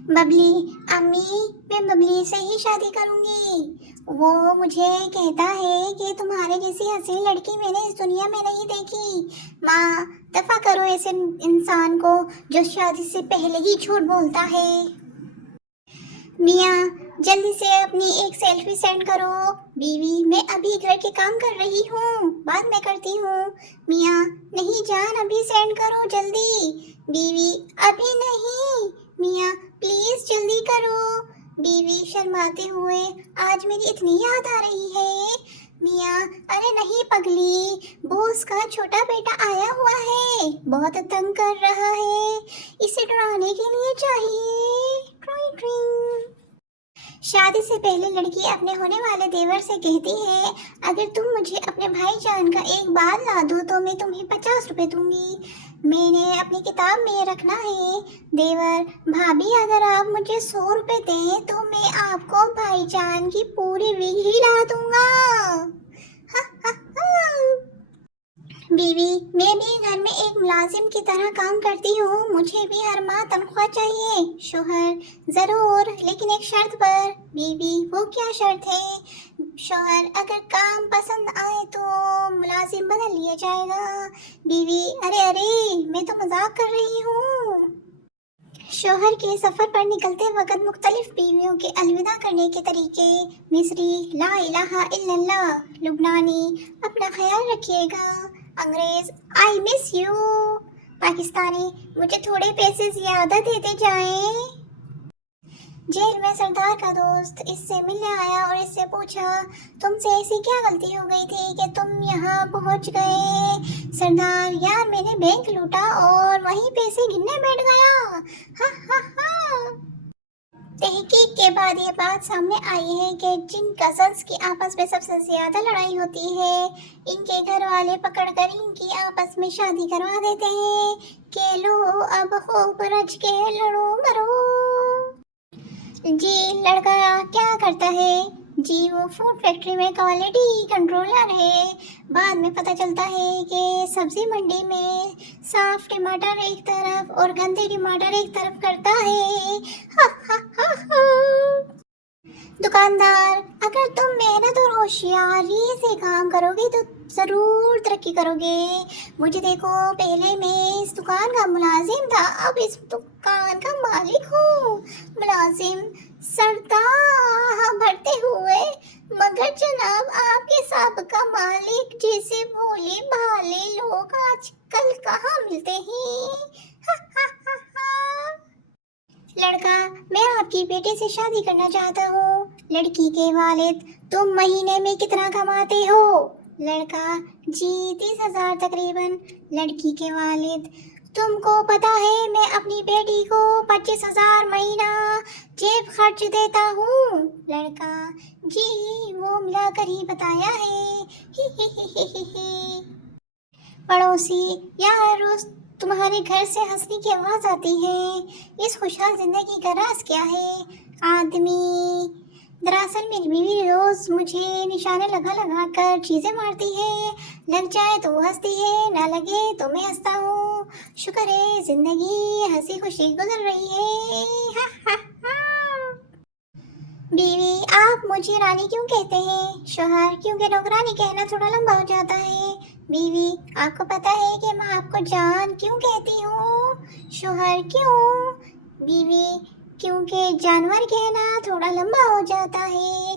बबली, अम्मी, मैं बबली से ही शादी करूंगी। वो मुझे कहता है कि तुम्हारे जैसी हसीन लड़की मैंने इस दुनिया में नहीं देखी। माँ, दफा करो ऐसे इंसान को जो शादी से पहले ही झूठ बोलता है। मियाँ, जल्दी से अपनी एक सेल्फी सेंड करो। बीवी, मैं अभी घर के काम कर रही हूँ, बाद में करती हूँ। मियाँ, नहीं जान, अभी सेंड करो जल्दी। बीवी, अभी नहीं। मियाँ, प्लीज जल्दी करो। बीवी शर्माते हुए, आज मेरी इतनी याद आ रही है। मियाँ, अरे नहीं पगली, बॉस का छोटा बेटा आया हुआ है, बहुत तंग कर रहा है, इसे डराने के लिए चाहिए। ट्रोई ट्रिंग। शादी से पहले लड़की अपने होने वाले देवर से कहती है, अगर तुम मुझे अपने भाईजान का एक बाल ला दो तो मैं तुम्हें 50 रुपए दूंगी। मैंने अपनी किताब में रखना है। देवर, भाभी, अगर आप मुझे 100 रुपए दें तो मैं आपको भाईजान की पूरी वीग ही ला दूंगा। हा, हा, हा। बीवी, मैं भी घर में एक मुलाजिम की तरह काम करती हूँ, मुझे भी हर माह तनख्वाह चाहिए। शोहर, जरूर, लेकिन एक शर्त पर। बीवी, वो क्या शर्त है? शोहर, अगर काम पसंद आए तो मुलाजिम बदल लिया जाएगा। बीवी, अरे अरे, मैं तो मजाक कर रही हूँ। शोहर के सफर पर निकलते वक्त मुख्तलिफ बीवियों के अलविदा करने के तरीके। मिस्री, ला इलाहा इल्लल्लाह। लुबनानी, अपना ख्याल रखिएगा। अंग्रेज, आई मिस यू। पाकिस्तानी, मुझे थोड़े पैसे ज्यादा देते जाएं। जेल में सरदार का दोस्त इससे मिलने आया और इससे पूछा, तुमसे ऐसी क्या गलती हो गई थी कि तुम यहाँ पहुँच गए? सरदार, यार मैंने बैंक लूटा और वहीं पैसे गिनने बैठ गया। हा हा हा। तहकीक के बाद ये बात सामने आई है कि जिन कजन्स की आपस में सबसे ज्यादा लड़ाई होती है, इनके घर वाले पकड़कर इनकी आपस में शादी करवा देते हैं कि लो अब खूब रच के लड़ो मरो। जी, लड़का क्या करता है? जी, वो फूड फैक्ट्री में क्वालिटी कंट्रोलर है। बाद में पता चलता है कि सब्जी मंडी में साफ टमाटर एक तरफ और गंदे टमाटर एक तरफ करता है। हा हा हा हा। दुकानदार, अगर तुम मेहनत और होशियारी से काम करोगे तो जरूर तरक्की करोगे। मुझे देखो, पहले मैं इस दुकान का मुलाजिम था, अब इस दुकान का मालिक हूँ। मुलाजिम, सरदार भरते हुए, मगर जनाब आपके सबका मालिक जैसे भोले भाले लोग आजकल कहाँ मिलते हैं। हा हा हा हा। लड़का, मैं आपकी बेटी से शादी करना चाहता हूँ। लड़की के वालिद, तुम महीने में कितना कमाते हो? लड़का, जी 30,000 तकरीबन। लड़की के वालिद, तुमको पता है मैं अपनी बेटी को 25,000 महीना जेब खर्च देता हूँ। लड़का, जी वो मिलाकर ही बताया है। ही ही ही ही ही ही। पड़ोसी, यार रोज तुम्हारे घर से हंसने की आवाज आती है, इस खुशहाल जिंदगी का राज क्या है? आदमी, दरअसल मेरी बीवी रोज मुझे निशाने लगा लगा कर चीजें मारती है, लग जाए तो वो हंसती है, ना लगे तो मैं हंसता हूँ। शुक्र है जिंदगी हंसी खुशी गुजर रही है। हा हा हा। बीवी, आप मुझे रानी क्यों कहते हैं? शोहर, क्योंकि नौकरानी कहना थोड़ा लंबा हो जाता है। बीवी, आपको पता है कि मैं आपको जान क्यों कहती हूँ? शोहर, क्यों? बीवी, क्योंकि जानवर कहना थोड़ा लंबा हो जाता है।